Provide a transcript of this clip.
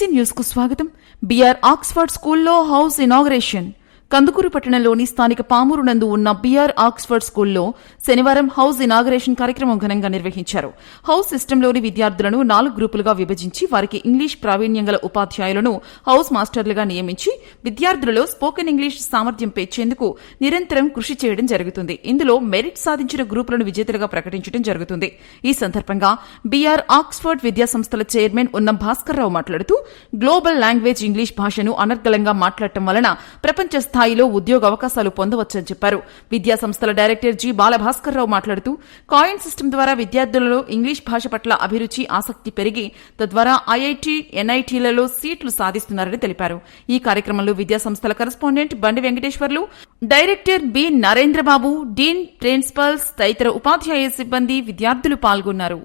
BC న్యూస్కు స్వాగతం. BR Oxford స్కూల్లో హౌస్ ఇనాగరేషన్. కందుకూరు పట్టణంలోని స్థానిక పామూరు నందు ఉన్న బీఆర్ ఆక్స్ఫర్డ్ స్కూల్లో శనివారం హౌస్ ఇనాగరేషన్ కార్యక్రమం ఘనంగా నిర్వహించారు. హౌస్ సిస్టంలోని విద్యార్థులను నాలుగు గ్రూపులుగా విభజించి వారికి ఇంగ్లీష్ ప్రావీణ్యం గల ఉపాధ్యాయులను హౌస్ మాస్టర్లుగా నియమించి విద్యార్థులలో స్పోకెన్ ఇంగ్లీష్ సామర్థ్యం పెంచేందుకు నిరంతరం కృషి చేయడం జరుగుతుంది. ఇందులో మెరిట్ సాధించిన గ్రూపులను విజేతలుగా ప్రకటించడం జరుగుతుంది. ఈ సందర్భంగా బీఆర్ ఆక్స్ఫర్డ్ విద్యా సంస్థల చైర్మన్ ఉన్న భాస్కర్ రావు మాట్లాడుతూ గ్లోబల్ లాంగ్వేజ్ ఇంగ్లీష్ భాషను అనర్గళంగా మాట్లాడటం వలన ప్రపంచ స్థాయిలో ఉద్యోగ అవకాశాలు పొందవచ్చని చెప్పారు. విద్యా సంస్థల డైరెక్టర్ జి. బాలభాస్కర్ రావు మాట్లాడుతూ కాయిన్ సిస్టమ్ ద్వారా విద్యార్థులలో ఇంగ్లీష్ భాష పట్ల అభిరుచి ఆసక్తి పెరిగి తద్వారా ఐఐటి ఎన్ఐటీలలో సీట్లు సాధిస్తున్నారని తెలిపారు. ఈ కార్యక్రమంలో విద్యా సంస్థల correspondent Bandi Venkateswarlu director B. Narendrababu dean principals తదితర ఉపాధ్యాయ సిబ్బంది విద్యార్థులు పాల్గొన్నారు.